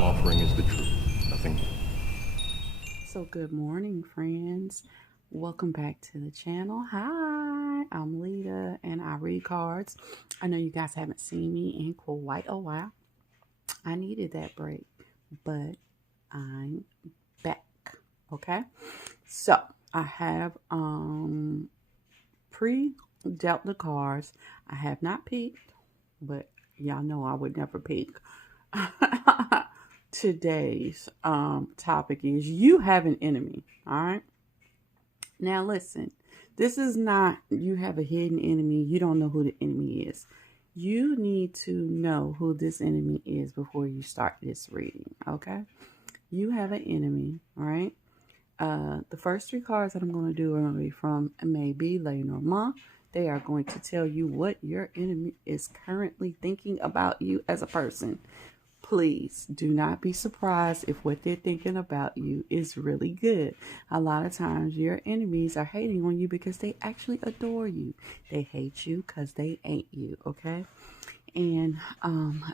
I'm offering is the truth, nothing more. So good morning, friends. Welcome back to the channel. Hi, I'm Lita and I read cards. I know you guys haven't seen me in quite a while. I needed that break, but I'm back. Okay. So I have pre-dealt the cards. I have not peeked, but y'all know I would never peek. Today's topic is you have an enemy. All right. Now listen, this is not you have a hidden enemy. You don't know who the enemy is. You need to know who this enemy is before you start this reading. Okay. You have an enemy. All right. The first three cards that I'm going to do are going to be from Maybe Lenormand. They are going to tell you what your enemy is currently thinking about you as a person. Please do not be surprised if what they're thinking about you is really good. A lot of times your enemies are hating on you because they actually adore you. They hate you because they ain't you, okay? And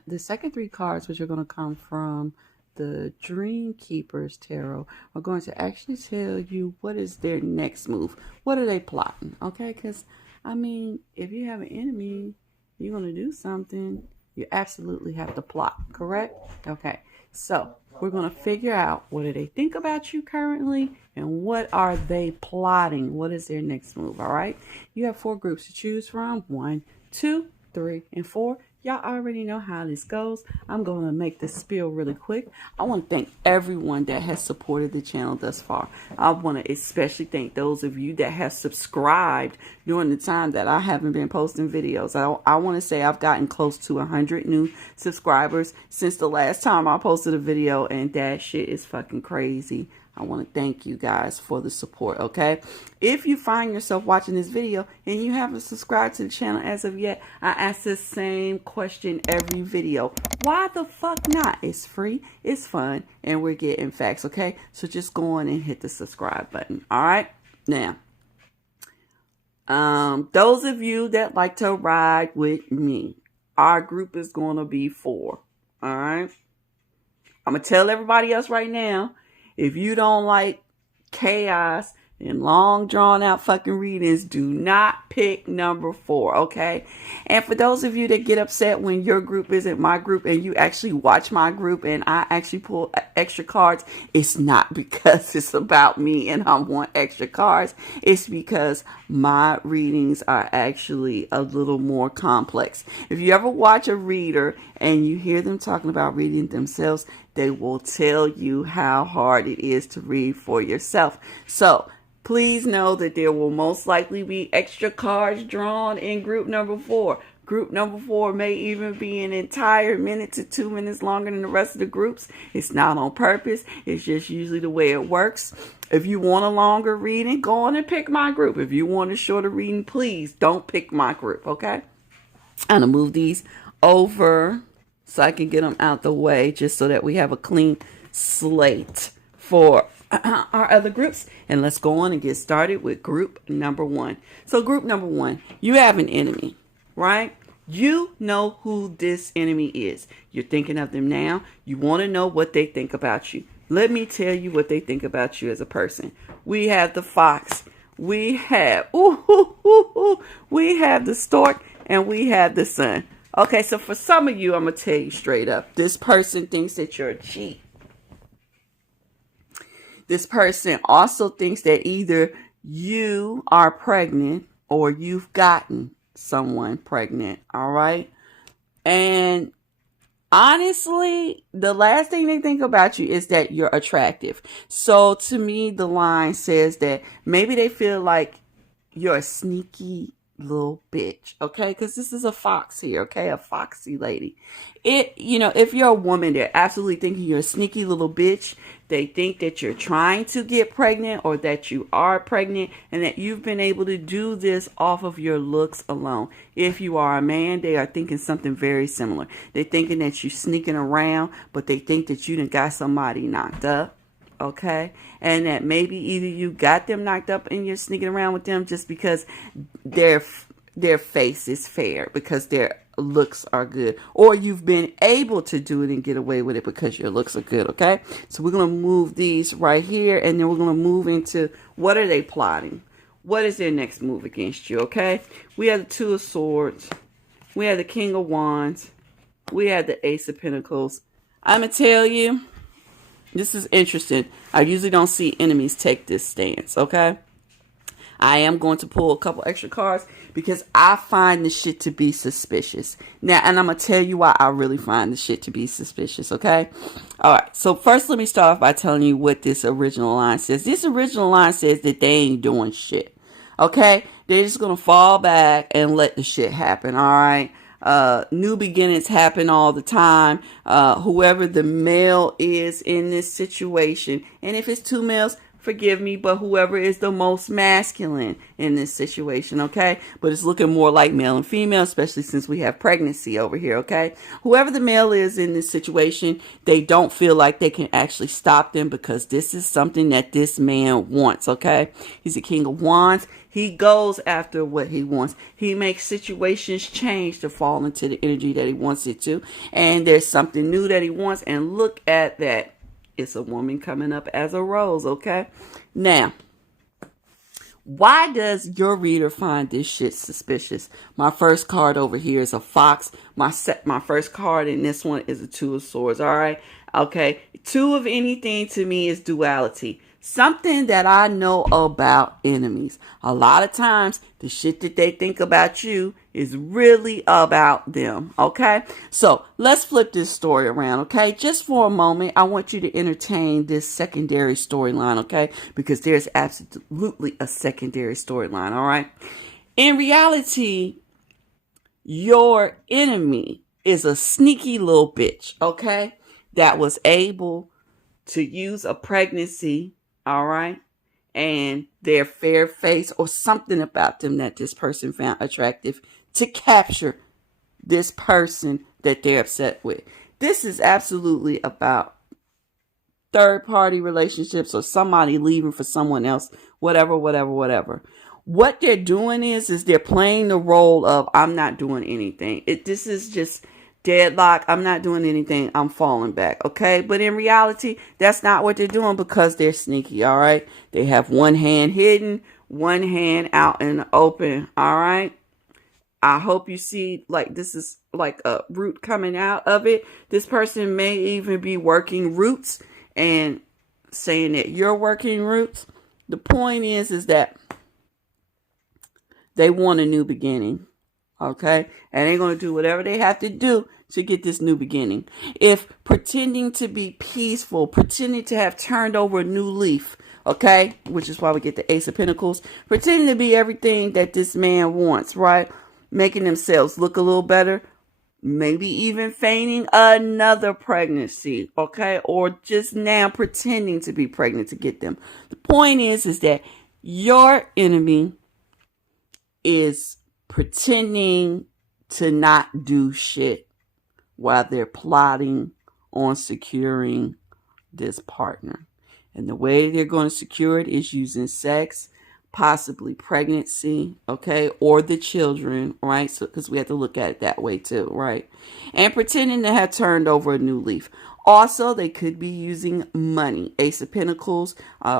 the second three cards, which are going to come from the Dream Keepers Tarot, are going to actually tell you what is their next move. What are they plotting, okay? Because, I mean, if you have an enemy, you're going to do something. You absolutely have to plot, correct? Okay, so we're going to figure out what do they think about you currently and what are they plotting? What is their next move, all right? You have four groups to choose from. 1, 2, 3, and 4. Y'all already know how this goes. I'm going to make this spiel really quick. I want to thank everyone that has supported the channel thus far. I want to especially thank those of you that have subscribed during the time that I haven't been posting videos. I want to say I've gotten close to 100 new subscribers since the last time I posted a video, and that shit is fucking crazy. I want to thank you guys for the support, okay? If you find yourself watching this video and you haven't subscribed to the channel as of yet, I ask the same question every video. Why the fuck not? It's free, it's fun, and we're getting facts, okay? So just go on and hit the subscribe button, all right? Now, those of you that like to ride with me, our group is going to be 4, all right? I'm going to tell everybody else right now, if you don't like chaos and long drawn out fucking readings, do not pick number 4, okay? And for those of you that get upset when your group isn't my group and you actually watch my group and I actually pull extra cards, it's not because it's about me and I want extra cards. It's because my readings are actually a little more complex. If you ever watch a reader and you hear them talking about reading themselves, they will tell you how hard it is to read for yourself. So please know that there will most likely be extra cards drawn in group number 4. Group number 4 may even be an entire minute to 2 minutes longer than the rest of the groups. It's not on purpose. It's just usually the way it works. If you want a longer reading, go on and pick my group. If you want a shorter reading, please don't pick my group, okay? I'm going to move these over so I can get them out the way just so that we have a clean slate for our other groups. And let's go on and get started with group number 1. So group number 1, you have an enemy, right? You know who this enemy is. You're thinking of them now. You want to know what they think about you. Let me tell you what they think about you as a person. We have the fox. We have, we have the stork, and we have the sun. Okay, so for some of you, I'm going to tell you straight up. This person thinks that you're a cheat. This person also thinks that either you are pregnant or you've gotten someone pregnant, all right? And honestly, the last thing they think about you is that you're attractive. So to me, the line says that maybe they feel like you're a sneaky little bitch, okay? Because this is a fox here, okay? A foxy lady. If you're a woman, they're absolutely thinking you're a sneaky little bitch. They think that you're trying to get pregnant or that you are pregnant and that you've been able to do this off of your looks alone. If you are a man, they are thinking something very similar. They're thinking that you're sneaking around, but they think that you done got somebody knocked up. Okay, and that maybe either you got them knocked up and you're sneaking around with them just because their face is fair, because they're looks are good, or you've been able to do it and get away with it because your looks are good. Okay, so we're going to move these right here, and then we're going to move into what are they plotting? What is their next move against you? Okay, we have the Two of Swords, we have the King of Wands, we have the Ace of Pentacles. I'm going to tell you, this is interesting. I usually don't see enemies take this stance. Okay, I am going to pull a couple extra cards because I find this shit to be suspicious. Now, and I'm going to tell you why I really find this shit to be suspicious, okay? All right, so first let me start off by telling you what this original line says. This original line says that they ain't doing shit, okay? They're just going to fall back and let the shit happen, all right? New beginnings happen all the time. Whoever the male is in this situation, and if it's two males, forgive me, but whoever is the most masculine in this situation, okay? But it's looking more like male and female, especially since we have pregnancy over here, okay? Whoever the male is in this situation, they don't feel like they can actually stop them because this is something that this man wants, okay? He's a King of Wands. He goes after what he wants. He makes situations change to fall into the energy that he wants it to. And there's something new that he wants. And look at that. It's a woman coming up as a rose, okay? Now, why does your reader find this shit suspicious? My first card over here is a fox. My first card in this one is a Two of Swords, all right? Okay, two of anything to me is duality. Something that I know about enemies. A lot of times, the shit that they think about you is really about them, okay? So, let's flip this story around, okay? Just for a moment, I want you to entertain this secondary storyline, okay? Because there's absolutely a secondary storyline, all right? In reality, your enemy is a sneaky little bitch, okay? That was able to use a pregnancy, all right, and their fair face or something about them that this person found attractive to capture this person that they're upset with. This is absolutely about third-party relationships or somebody leaving for someone else, whatever. What they're doing is they're playing the role of, I'm not doing anything. This is just deadlock. I'm not doing anything. I'm falling back. Okay. But in reality, that's not what they're doing because they're sneaky. All right. They have one hand hidden, one hand out in the open. All right. I hope you see like this is like a root coming out of it. This person may even be working roots and saying that you're working roots. The point is that they want a new beginning. Okay. And they're going to do whatever they have to do to get this new beginning. If pretending to be peaceful, pretending to have turned over a new leaf, okay, which is why we get the Ace of Pentacles, pretending to be everything that this man wants, right? Making themselves look a little better, maybe even feigning another pregnancy, okay, or just now pretending to be pregnant to get them. The point is that your enemy is pretending to not do shit while they're plotting on securing this partner. And the way they're going to secure it is using sex, possibly pregnancy, okay, or the children, right? So, because we have to look at it that way too, right? And pretending to have turned over a new leaf. Also, they could be using money. Ace of Pentacles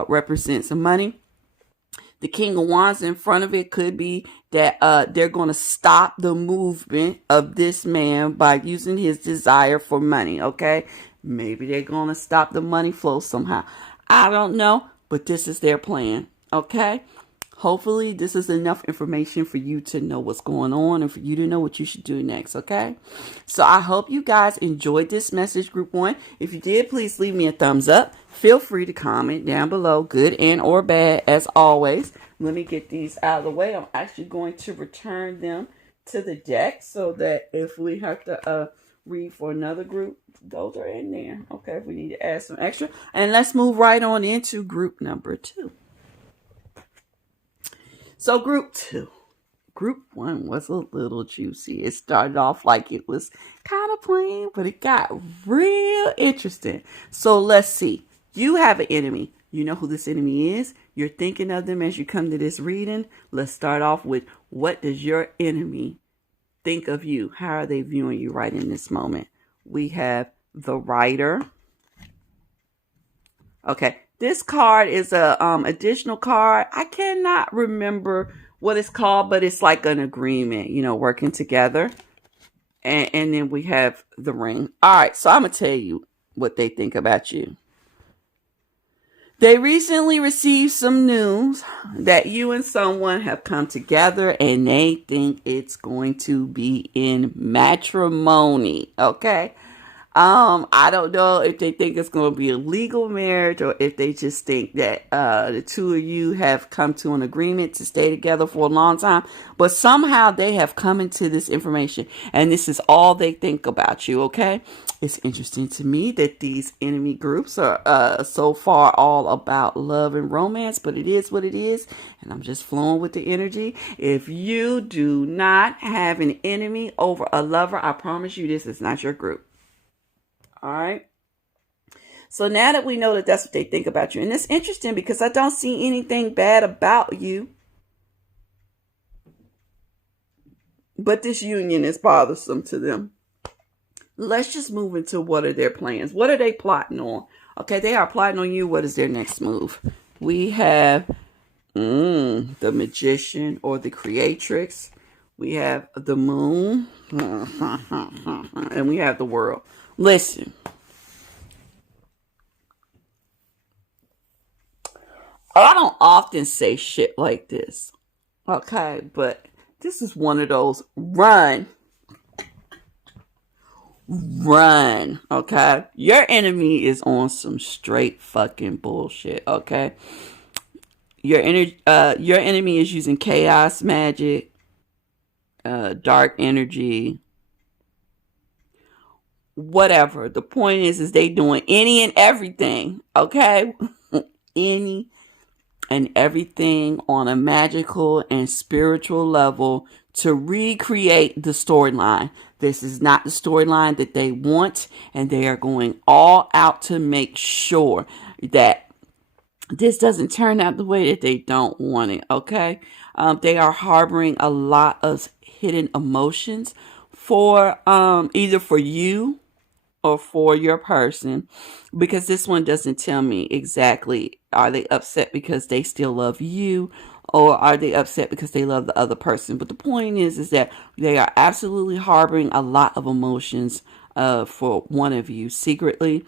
represents money. The King of Wands in front of it could be that they're going to stop the movement of this man by using his desire for money, okay? Maybe they're going to stop the money flow somehow. I don't know, but this is their plan, okay? Hopefully, this is enough information for you to know what's going on and for you to know what you should do next, okay? So I hope you guys enjoyed this message, Group 1. If you did, please leave me a thumbs up. Feel free to comment down below, good and or bad, as always. Let me get these out of the way. I'm actually going to return them to the deck so that if we have to read for another group, those are in there. Okay, if we need to add some extra. And let's move right on into group number 2. So group 2. Group 1 was a little juicy. It started off like it was kind of plain, but it got real interesting. So let's see. You have an enemy. You know who this enemy is. You're thinking of them as you come to this reading. Let's start off with, what does your enemy think of you? How are they viewing you right in this moment? We have the writer. Okay, this card is a additional card. I cannot remember what it's called, but it's like an agreement, working together. And then we have the ring. All right, so I'm going to tell you what they think about you. They recently received some news that you and someone have come together and they think it's going to be in matrimony, okay? I don't know if they think it's going to be a legal marriage or if they just think that the two of you have come to an agreement to stay together for a long time. But somehow they have come into this information and this is all they think about you, okay? It's interesting to me that these enemy groups are so far all about love and romance, but it is what it is. And I'm just flowing with the energy. If you do not have an enemy over a lover, I promise you this is not your group. All right. So now that we know that that's what they think about you, and it's interesting because I don't see anything bad about you, but this union is bothersome to them. Let's just move into what are their plans. What are they plotting on? Okay, they are plotting on you. What is their next move? We have the magician or the creatrix. We have the moon. And we have the world. Listen. I don't often say shit like this. Okay, but this is one of those run, okay? Your enemy is on some straight fucking bullshit, okay? Your enemy is using chaos magic, dark energy, whatever. The point is they doing any and everything, okay? Any and everything on a magical and spiritual level to recreate the storyline. This is not the storyline that they want, and they are going all out to make sure that this doesn't turn out the way that they don't want it, okay? They are harboring a lot of hidden emotions for either for you or for your person, because this one doesn't tell me exactly, are they upset because they still love you or are they upset because they love the other person? But the point is that they are absolutely harboring a lot of emotions for one of you secretly,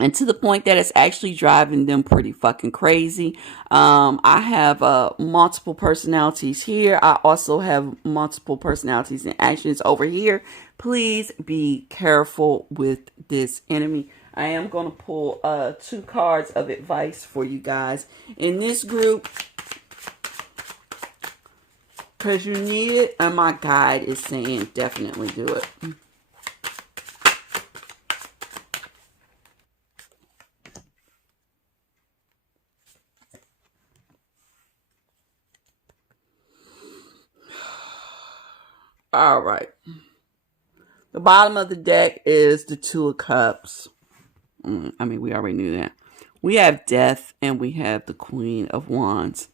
and to the point that it's actually driving them pretty fucking crazy. I have multiple personalities here. I also have multiple personalities and actions over here. Please be careful with this enemy. I am going to pull 2 cards of advice for you guys in this group, because you need it, and my guide is saying definitely do it. All right. The bottom of the deck is the 2 of Cups. I mean, we already knew that. We have Death and we have the Queen of Wands.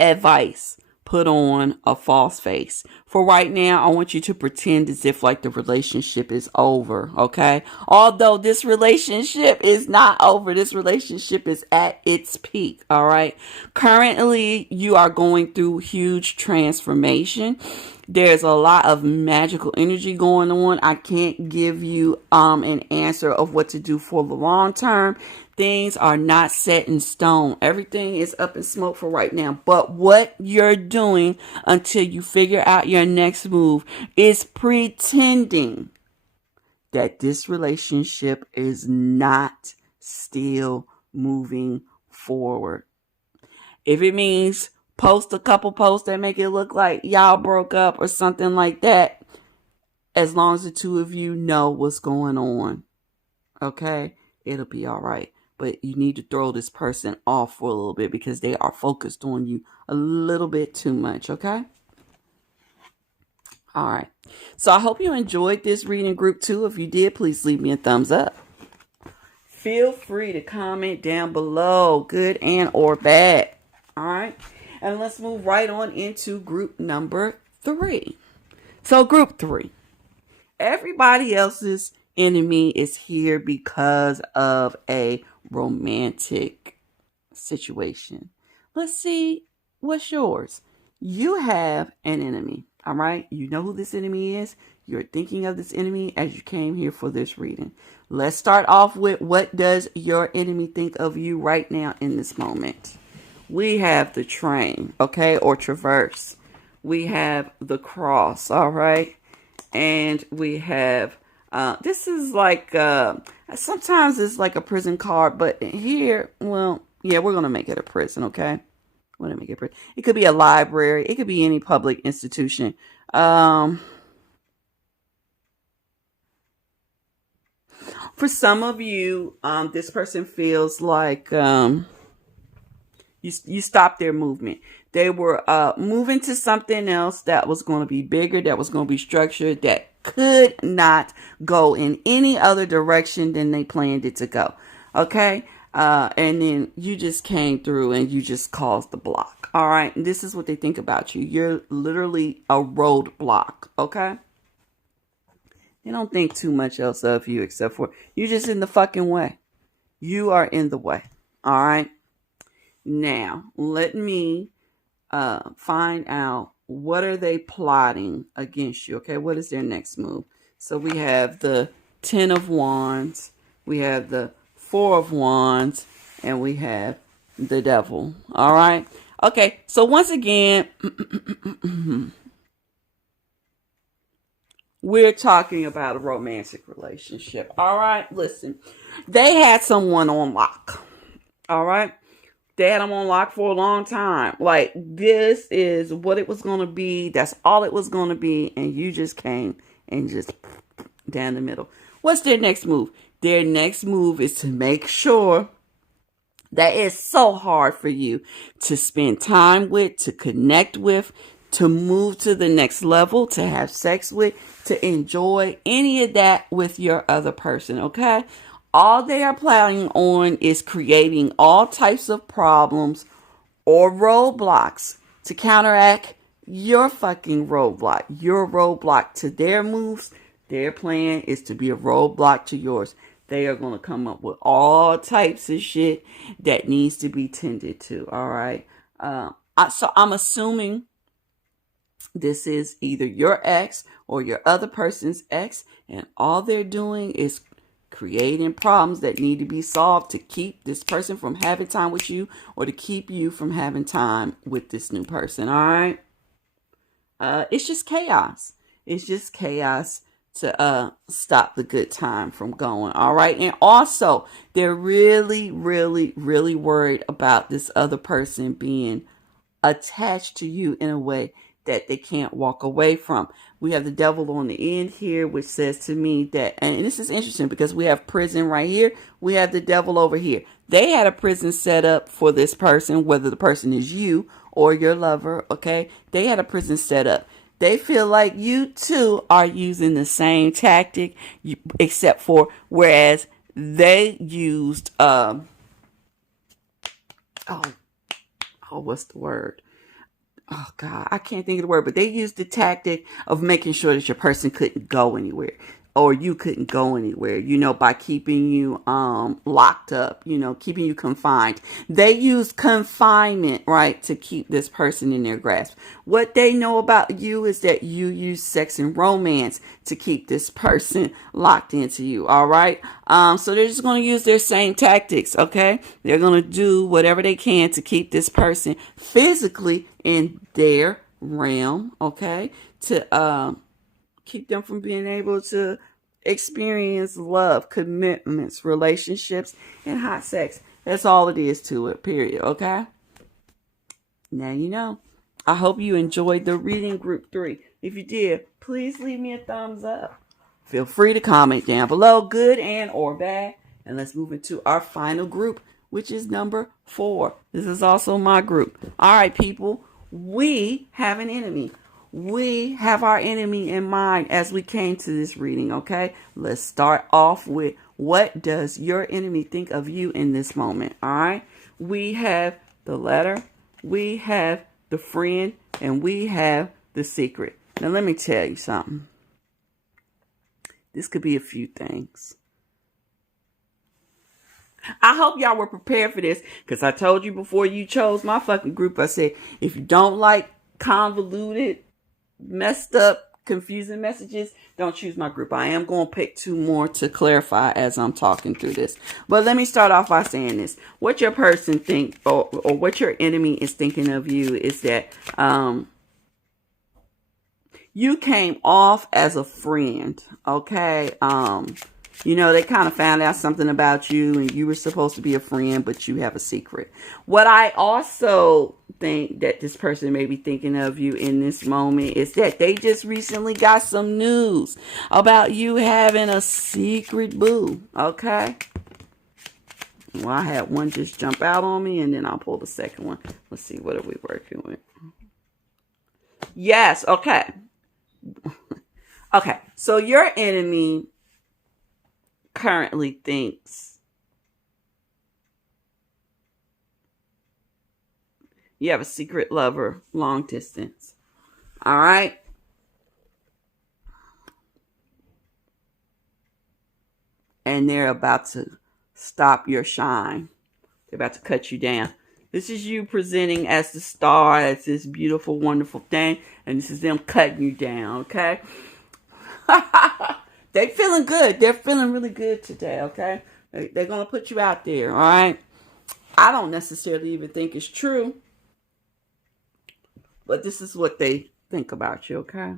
Advice. Put on a false face. For right now, I want you to pretend as if like the relationship is over, okay? Although this relationship is not over. This relationship is at its peak, all right? Currently, you are going through huge transformation. There's a lot of magical energy going on. I can't give you an answer of what to do for the long term. Things are not set in stone. Everything is up in smoke for right now. But what you're doing until you figure out your next move is pretending that this relationship is not still moving forward. If it means post a couple posts that make it look like y'all broke up or something like that, as long as the 2 of you know what's going on, okay, it'll be all right. But you need to throw this person off for a little bit because they are focused on you a little bit too much, okay? All right. So I hope you enjoyed this reading, group 2. If you did, please leave me a thumbs up. Feel free to comment down below, good and or bad. All right. And let's move right on into group number 3. So group 3. Everybody else's enemy is here because of a romantic situation. Let's see what's yours. You have an enemy, all right? You know who this enemy is. You're thinking of this enemy as you came here for this reading. Let's start off with, what does your enemy think of you right now in this moment? We have the train, okay, or traverse. We have the cross, all right? And we have, this is like, sometimes it's like a prison card, but here, well, yeah, we're going to make it a prison, okay? We're going to make it a prison. It could be a library. It could be any public institution. For some of you, this person feels like you stopped their movement. They were moving to something else that was going to be bigger, that was going to be structured, that could not go in any other direction than they planned it to go. Okay? And then you just came through and you just caused the block. All right? And this is what they think about you. You're literally a roadblock. Okay? They don't think too much else of you except for you're just in the fucking way. You are in the way. All right? Now, let me find out, what are they plotting against you? Okay, what is their next move? So we have the 10 of Wands, we have the 4 of Wands, and we have the Devil. All right. Okay, so once again, we're talking about a romantic relationship. All right, listen, they had someone on lock. All right. They had them on lock for a long time. Like, this is what it was going to be. That's all it was going to be. And you just came and just down the middle. What's their next move? Their next move is to make sure that it's so hard for you to spend time with, to connect with, to move to the next level, to have sex with, to enjoy any of that with your other person. Okay? All they are planning on is creating all types of problems or roadblocks to counteract your fucking roadblock. Your roadblock to their moves. Their plan is to be a roadblock to yours. They are going to come up with all types of shit that needs to be tended to. All right. So I'm assuming this is either your ex or your other person's ex. And all they're doing is creating problems that need to be solved to keep this person from having time with you, or to keep you from having time with this new person. All right. It's just chaos. It's just chaos to stop the good time from going. All right. And also, they're really, really, really worried about this other person being attached to you in a way that they can't walk away from. We have the Devil on the end here, which says to me that, and this is interesting because we have prison right here. We have the Devil over here. They had a prison set up for this person, whether the person is you or your lover. Okay. They had a prison set up. They feel like you too are using the same tactic, except for whereas they used, what's the word? Oh God, I can't think of the word, but they used the tactic of making sure that your person couldn't go anywhere, or you couldn't go anywhere, by keeping you locked up, keeping you confined. They use confinement, right, to keep this person in their grasp. What they know about you is that you use sex and romance to keep this person locked into you, all right? So they're just going to use their same tactics, okay? They're going to do whatever they can to keep this person physically in their realm, okay? To keep them from being able to experience love, commitments, relationships, and hot sex. That's all it is to it, period, okay? Now you know. I hope you enjoyed the reading group 3. If you did, please leave me a thumbs up. Feel free to comment down below, good and or bad. And let's move into our final group, which is number 4. This is also my group. All right, people, we have an enemy. We have our enemy in mind as we came to this reading, okay? Let's start off with, what does your enemy think of you in this moment, all right? We have the letter. We have the friend, and we have the secret. Now, let me tell you something. This could be a few things. I hope y'all were prepared for this, because I told you before you chose my fucking group, I said, if you don't like convoluted, messed up, confusing messages, don't choose my group. I am going to pick 2 more to clarify as I'm talking through this. But let me start off by saying this. What your person think, or what your enemy is thinking of you, is that you came off as a friend, okay? They kind of found out something about you, and you were supposed to be a friend, but you have a secret. What I also think that this person may be thinking of you in this moment is that they just recently got some news about you having a secret boo, okay? Well, I had one just jump out on me, and then I'll pull the second one. Let's see, what are we working with? Yes, okay. Okay, so your enemy currently thinks you have a secret lover, long distance. All right? And they're about to stop your shine. They're about to cut you down. This is you presenting as the star, as this beautiful, wonderful thing. And this is them cutting you down, okay? They feeling good. They're feeling really good today, okay? They're going to put you out there, all right? I don't necessarily even think it's true. But this is what they think about you, okay?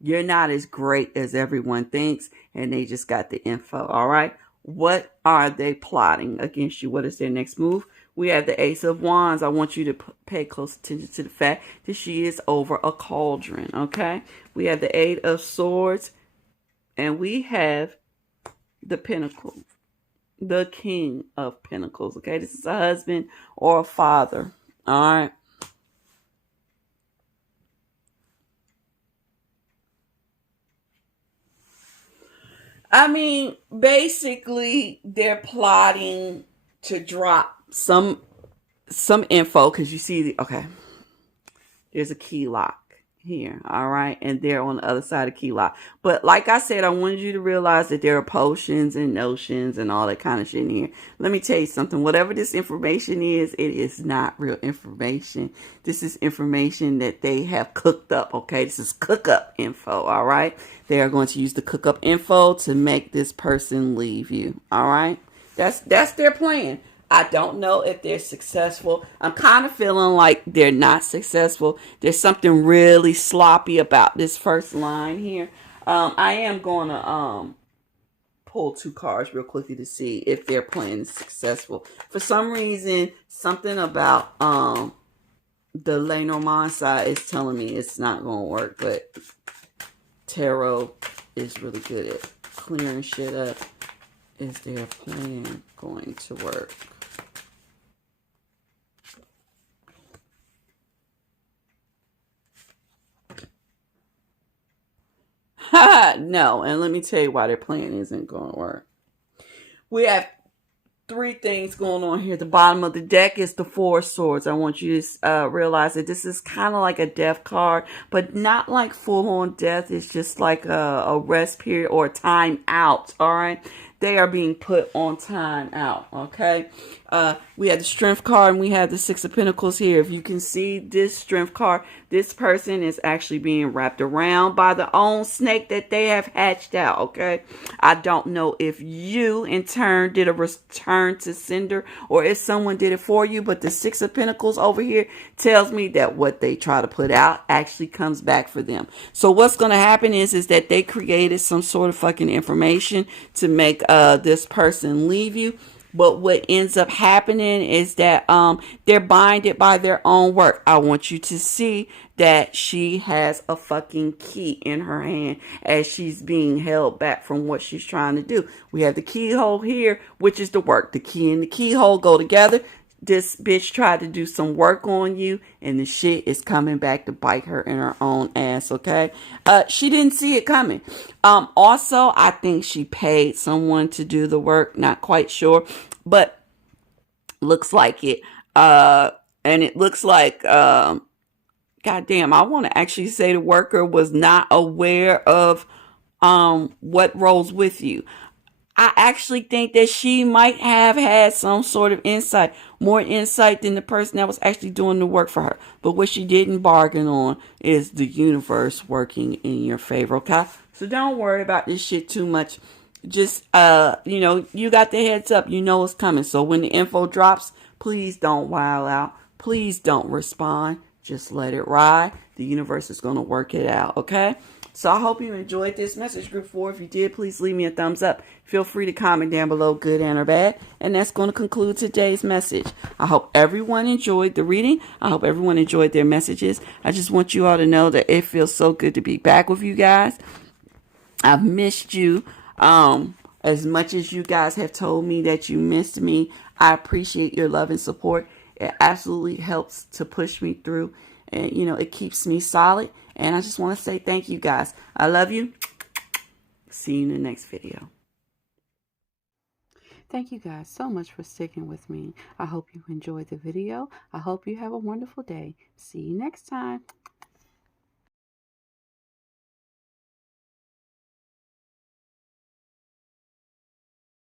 You're not as great as everyone thinks, and they just got the info, all right? What are they plotting against you? What is their next move? We have the Ace of Wands. I want you to pay close attention to the fact that she is over a cauldron, okay? We have the Eight of Swords. And we have the Pentacle, the King of Pentacles, okay? This is a husband or a father, all right? I mean, basically, they're plotting to drop some info, because you see, there's a key lock here, all right, and they're on the other side of key lock. But like I said, I wanted you to realize that there are potions and notions and all that kind of shit in here. Let me tell you something. Whatever this information is, it is not real information. This is information that they have cooked up, okay? This is cook up info, all right? They are going to use the cook up info to make this person leave you, all right? That's their plan. I don't know if they're successful. I'm kind of feeling like they're not successful. There's something really sloppy about this first line here. I am going to pull 2 cards real quickly to see if their plan is successful. For some reason, something about the Lenormand side is telling me it's not going to work. But Tarot is really good at clearing shit up. Is their plan going to work? No, and let me tell you why their plan isn't going to work. We have 3 things going on here. The bottom of the deck is the 4 swords. I want you to realize that this is kind of like a death card, but not like full-on death. It's just like a rest period or a time out, all right? They are being put on time out, okay? We have the Strength card, and we have the 6 of Pentacles here. If you can see this Strength card, this person is actually being wrapped around by the own snake that they have hatched out, okay? I don't know if you, in turn, did a return to sender or if someone did it for you, but the 6 of Pentacles over here tells me that what they try to put out actually comes back for them. So what's going to happen is that they created some sort of fucking information to make this person leave you. But what ends up happening is that they're binded by their own work. I want you to see that she has a fucking key in her hand as she's being held back from what she's trying to do. We have the keyhole here, which is the work. The key and the keyhole go together. This bitch tried to do some work on you, and the shit is coming back to bite her in her own ass, okay? She didn't see it coming. Also, I think she paid someone to do the work. Not quite sure, but looks like it. And it looks like goddamn, I want to actually say the worker was not aware of what rolls with you. I actually think that she might have had some sort of insight, more insight than the person that was actually doing the work for her. But what she didn't bargain on is the universe working in your favor, okay? So don't worry about this shit too much. Just, you got the heads up. You know it's coming. So when the info drops, please don't wild out. Please don't respond. Just let it ride. The universe is going to work it out, okay? So I hope you enjoyed this message, Group 4. If you did, please leave me a thumbs up. Feel free to comment down below, good and or bad. And that's going to conclude today's message. I hope everyone enjoyed the reading. I hope everyone enjoyed their messages. I just want you all to know that it feels so good to be back with you guys. I've missed you. As much as you guys have told me that you missed me, I appreciate your love and support. It absolutely helps to push me through. And, it keeps me solid. And I just want to say thank you, guys. I love you. See you in the next video. Thank you guys so much for sticking with me. I hope you enjoyed the video. I hope you have a wonderful day. See you next time.